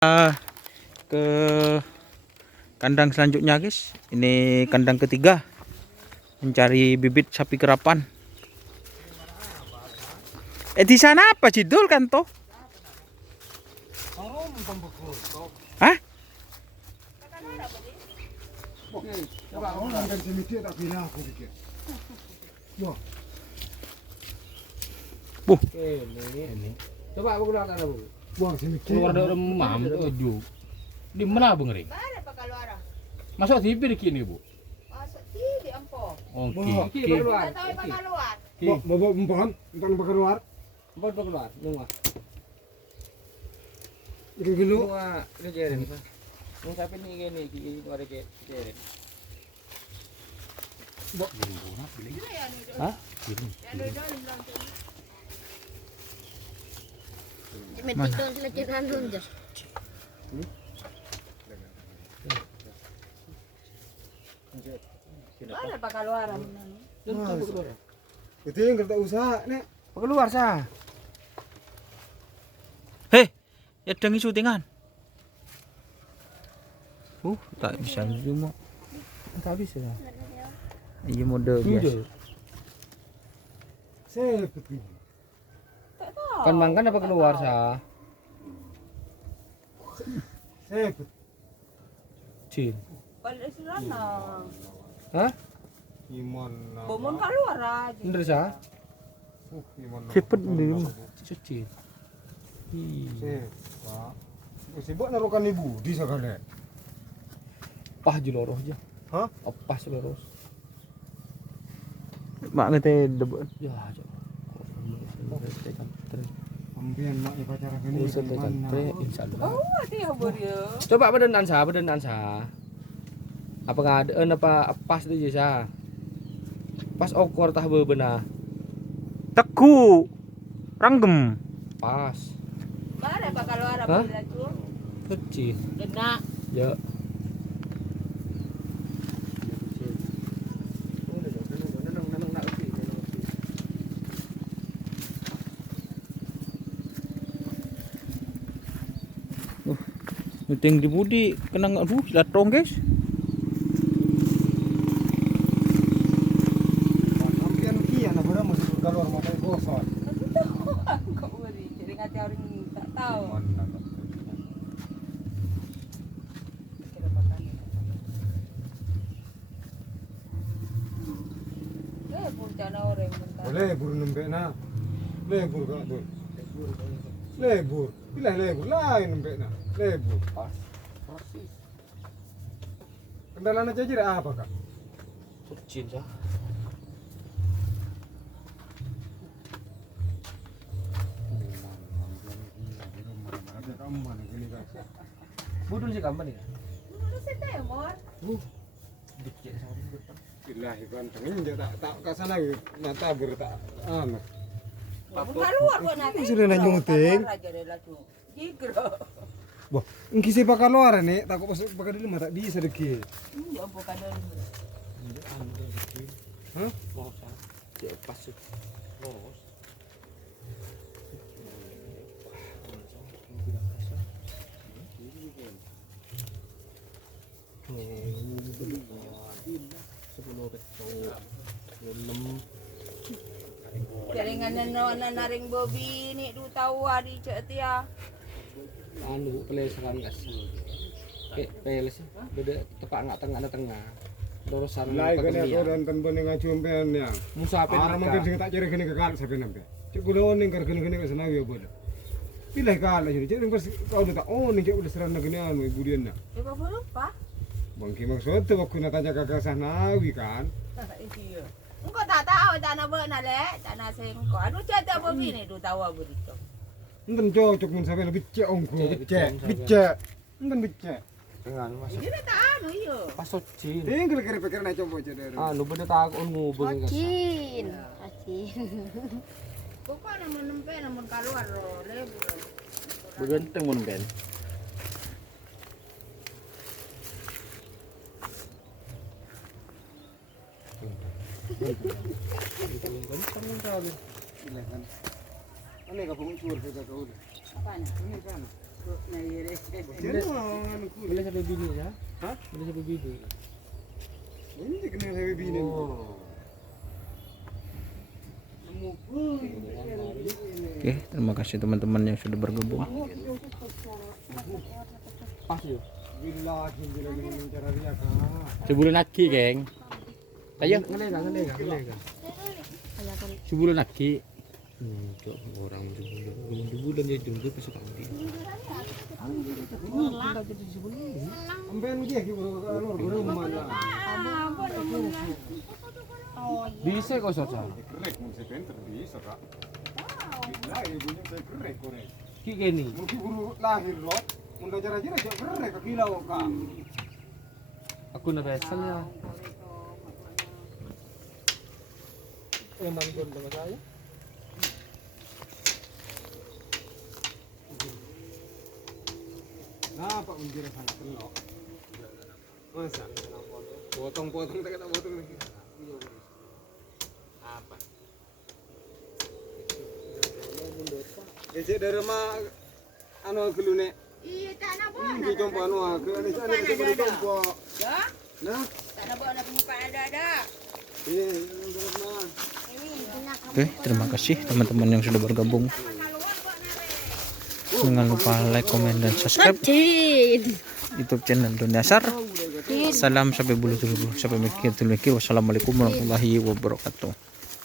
Ke kandang selanjutnya guys. Ini kandang ketiga, mencari bibit sapi kerapan. Di sana apa Cidul kan toh? Hah? Buh. Ini. Coba aku keluar sana, Bu. Buang sini. Keluar dari remam tujuh. Di mana Bu ngeri? Mana pak keluar? Masuk TV di kini, Bu. Masuk TV ampo. Oke. Ki, keluar. Tak tahu pak keluar. Bawa empon, empon pakai luar. Bawa keluar. Nunggu. Itu dulu. Nunggu ini jerin. Nunggu sampai ini gini, gini keluar ke jerin. Hah? Metik dong selecitan dong jas. Mana pak keluar? Itu yang kerja usaha, Nek. Keluar sah. Hei, ya dengi syutingan. Tak bisa zoom. Tak bisa. Iya mode biasa. Seperti. Kan makan apa keluar sah? Seperti. Cil. Balik sana. Hah? Iman. Bomon keluar aja. Bener sah? Iman. Cepet nih. Cuci. Pak. Sibuk naruhkan ibu di sekali. Pah jeloroh aja. Hah? Pas jeloroh. Mak ngete debet. Ya aja. Ambian maknya pacaran ini. Usah tekan pre insyaallah. Oh dia berio. Coba bedenan sah. Apa nggak ada apa pas itu sah. Pas okor tah bebenah. Teku. Ranggem. Pas. Mana pak keluar Hah? apa bila tu? Kecil. Kena. Ya. Meeting di Budi kena silatong guys. Ambian kian apa dah masih keluar mata gosok. Kok beri? Jadi ngati orang tak tahu. Puncana orang bentar. Lebur nembe na. Lebur kak tuh. Lebur. Bila lebur lain nembe na. Lebur. Pas. Persis. Kendalanya jajar apa kak? Kecil sah. Budul sih kamu nih. Mana sih temor? Dikit sehari betul. Bilahi ganteng ini tak ke sana mata bertak anak. Bomon keluar kok nanti. Sudah nanya nyuting. Raja rela tu. Jigro. Wah, engki si pakar luar nih, takut pas pakar dulu mata bisa deki. Ya ampun kadang. Hah? Mau sah. Ya pas sih. Loros. Jaringan naring bobi ni du tahu hari cek tia. Anu peleseran gas. Peles beda tepak nggak tengah. Lorosan Lai kene pekerjaan. ko dan tan bone ngajumpean ya. Musape Ara mungkin sing tak cari kene ke kal sampe nampe. Cek kulo ning kar kene ke sana ya bodo. Pilih kal jadi cek pas kau tak ning cek udah serana kene anu ibu dia na. Ibu lupa. Bangki maksud tuh waktu nak tanya kakak sahnawi kan. Iya. Engkau tak tahu tak nak buat nak lek, tak nak sengko. Aduh cerita bobi ni du tahu apa itu. Enten cocok mun sampe lebih cek ongko, becek. Enten becek. Dengan masuk Ini tak anu iyo. pas socin. Tinggal kira pikir nak coba cek dari. Anu beda takut ngubeng gas. Acin. Bukan namun nempe namun keluar lebur. Begenteng mun ben. Silakan. Ane ka pengusur ke kau. Apa ni? Ini kan. Jadi mau anu kulit. Boleh sampai bini ya? Hah? Boleh sampai bini. Ini kena sampai bini. Oke, terima kasih teman-teman yang sudah bergabung. Pas yuk. Billahi bila dengan cara dia kah. Sebulan lagi, geng. Ayo, ngelega. Sebulan lagi. Cok orang sebulan dia jemput ke sekali. Amben dia ki bro mana. Bisa kok Sosa. Kerek mun saya penter bisa kak. Bila ibunya saya kerek korek. Ki gini. Mungkin buru lahir loh. Mun cara-cara saya kerek ke kilau kak. Aku na besel ya. Yang bangun sama saya. Nah, Pak menjadi sangat telok. Masa? Potong-potong tak kena potong lagi. Apa? Ece dari rumah anu kelune. Iya, tak nak buat. Di jompo anu ke anu sana di jompo. Ya, Nah, tak nak buat nak penyimpan ada. iya, dari rumah. Oke, terima kasih teman-teman yang sudah bergabung. Jangan lupa like, komen, dan subscribe YouTube channel Dunia Asar. Salam sampai bulu. Sampai mikir. Wassalamualaikum warahmatullahi wabarakatuh.